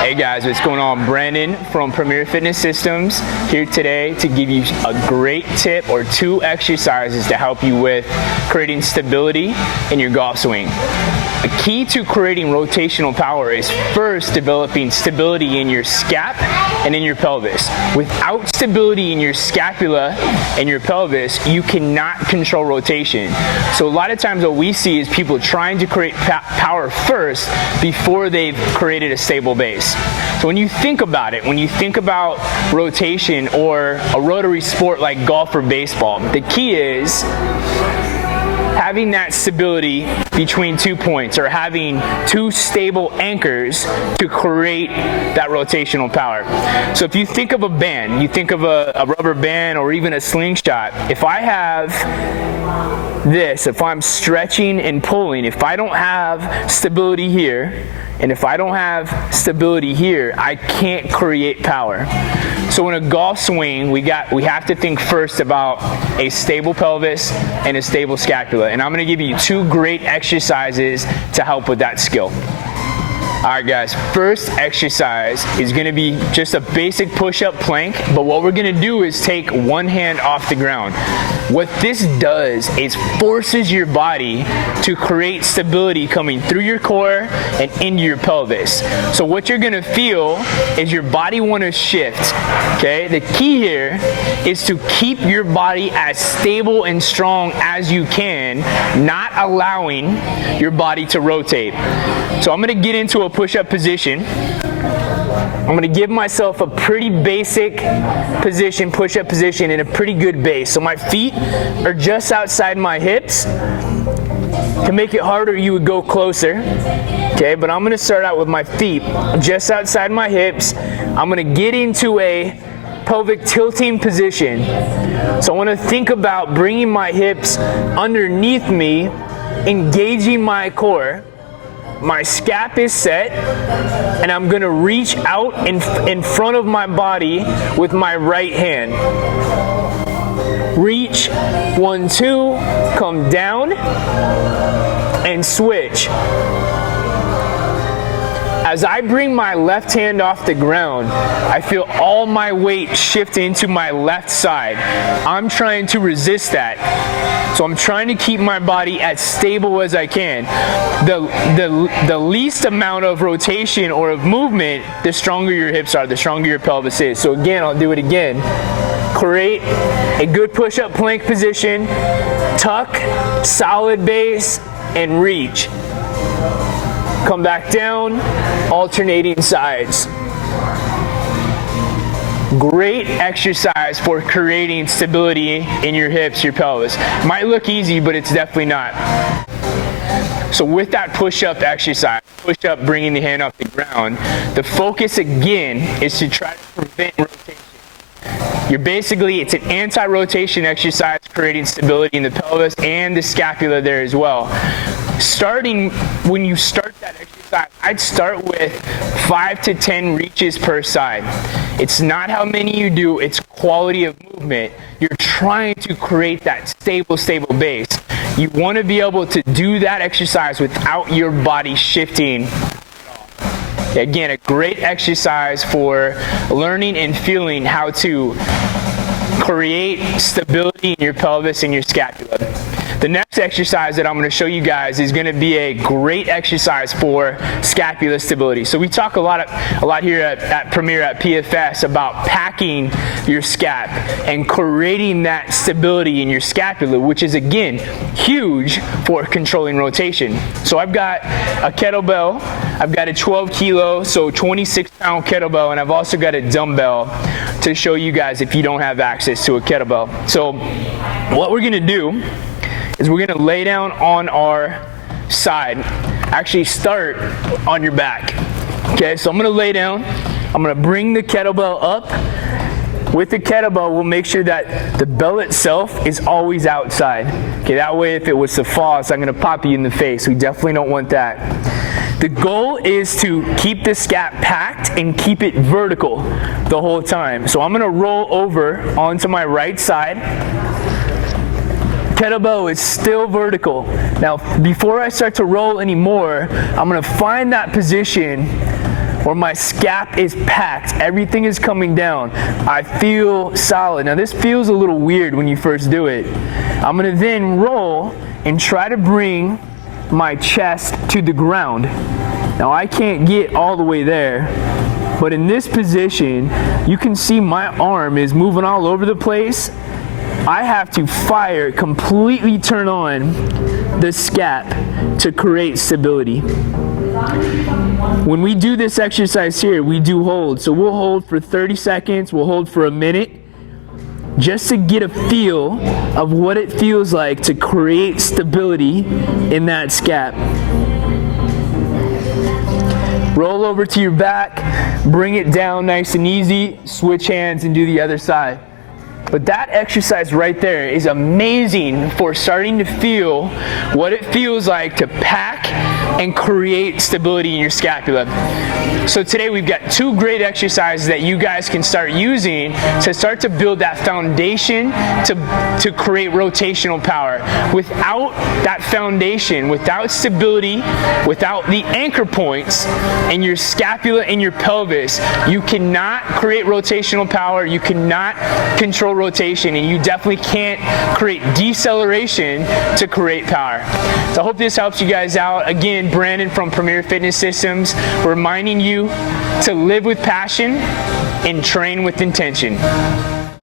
Hey guys, what's going on? Brandon from Premier Fitness Systems here today to give you a great tip or two exercises to help you with creating stability in your golf swing. A key to creating rotational power is first developing stability in your scap and in your pelvis. Without stability in your scapula and your pelvis, you cannot control rotation. So a lot of times what we see is people trying to create power first before they've created a stable base. So when you think about it, when you think about rotation or a rotary sport like golf or baseball, the key is having that stability between 2 points or having two stable anchors to create that rotational power. So if you think of a band, you think of a rubber band or even a slingshot. If I have this, if I'm stretching and pulling, if I don't have stability here, and if I don't have stability here, I can't create power. So in a golf swing, we have to think first about a stable pelvis and a stable scapula. And I'm gonna give you two great exercises to help with that skill. All right guys, first exercise is gonna be just a basic push-up plank, but what we're gonna do is take one hand off the ground. What this does is forces your body to create stability coming through your core and into your pelvis. So what you're gonna feel is your body wanna shift, okay? The key here is to keep your body as stable and strong as you can, not allowing your body to rotate. So I'm gonna get into a push-up position. I'm gonna give myself a pretty basic position, push-up position, and a pretty good base. So my feet are just outside my hips. To make it harder, you would go closer. Okay, but I'm gonna start out with my feet just outside my hips. I'm gonna get into a pelvic tilting position. So I wanna think about bringing my hips underneath me, engaging my core. My scap is set, and I'm gonna reach out in front of my body with my right hand. Reach, 1, 2, come down, and switch. As I bring my left hand off the ground, I feel all my weight shift into my left side. I'm trying to resist that. So I'm trying to keep my body as stable as I can. The least amount of rotation or of movement, the stronger your hips are, the stronger your pelvis is. So again, I'll do it again. Create a good push-up plank position, tuck, solid base, and reach. Come back down, alternating sides. Great exercise for creating stability in your hips, your pelvis. Might look easy, but it's definitely not. So with that push-up exercise, push-up bringing the hand off the ground, the focus again is to try to prevent rotation. It's an anti-rotation exercise, creating stability in the pelvis and the scapula there as well. When you start that exercise, I'd start with 5 to 10 reaches per side. It's not how many you do, it's quality of movement. You're trying to create that stable base. You want to be able to do that exercise without your body shifting. Again, a great exercise for learning and feeling how to create stability in your pelvis and your scapula. The next exercise that I'm going to show you guys is going to be a great exercise for scapula stability. So we talk a lot here at Premier at PFS about packing your scap and creating that stability in your scapula, which is again huge for controlling rotation. So I've got a kettlebell, I've got a 12 kilo, so 26-pound kettlebell, and I've also got a dumbbell to show you guys if you don't have access to a kettlebell. So what we're going to do is we're gonna lay down on our side. Actually start on your back. Okay, so I'm gonna lay down. I'm gonna bring the kettlebell up. With the kettlebell, we'll make sure that the bell itself is always outside. Okay, that way if it was to fall, it's not gonna pop you in the face. We definitely don't want that. The goal is to keep the scap packed and keep it vertical the whole time. So I'm gonna roll over onto my right side. Kettlebell is still vertical. Now, before I start to roll anymore, I'm gonna find that position or my scap is packed, everything is coming down, I feel solid. Now this feels a little weird when you first do it. I'm gonna then roll and try to bring my chest to the ground. Now I can't get all the way there, but in this position, you can see my arm is moving all over the place. I have to fire, completely turn on the scap to create stability. When we do this exercise here, we do hold. So we'll hold for 30 seconds, we'll hold for a minute, just to get a feel of what it feels like to create stability in that scap. Roll over to your back, bring it down nice and easy, switch hands and do the other side. But that exercise right there is amazing for starting to feel what it feels like to pack and create stability in your scapula. So today we've got 2 great exercises that you guys can start using to start to build that foundation to create rotational power. Without that foundation, without stability, without the anchor points in your scapula and your pelvis, you cannot create rotational power, you cannot control rotation, and you definitely can't create deceleration to create power. So I hope this helps you guys out. Again, Brandon from Premier Fitness Systems, reminding you to live with passion and train with intention.